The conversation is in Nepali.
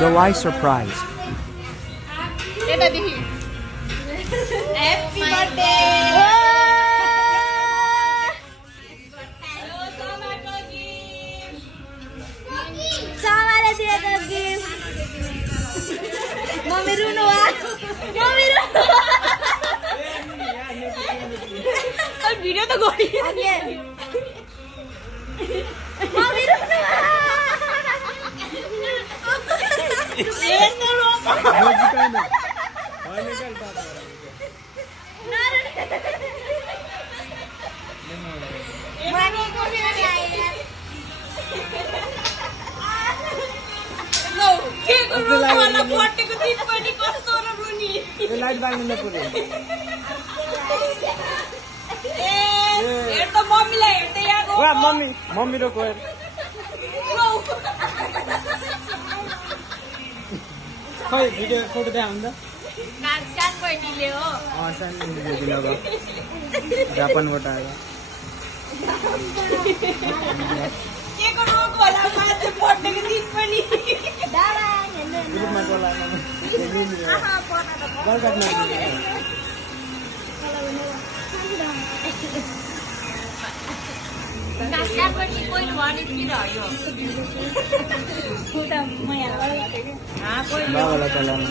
July surprise. Happy birthday! Samara दिएको गिफ्ट मम्मी रुनु आ मम्मी रुनु अब भिडियो त गरि मम्मी रुनु आ यस्तो रोको मम्मी को भी आए के गर्नु होला बर्थडेको दिन पनि कस्तो र रुनी यो लाइट बाल्नु नपर्यो ए हेर त मम्मीलाई हेर्दै याको वा मम्मी रो कोर खै भिडियो फोटो देखाउनु त सात बहिनीले हो सानो भिडियो दिन अब जापानबाट आयो के गर्नु होला मान्छे बर्थडेको दिन पनि दादा हेर्नु ग्रुपमा बोला आहा पटा त बर्गरमा सात बहिनी कोही भने किन हो खुट्टा मैया कोही बाबालाई चलाउनु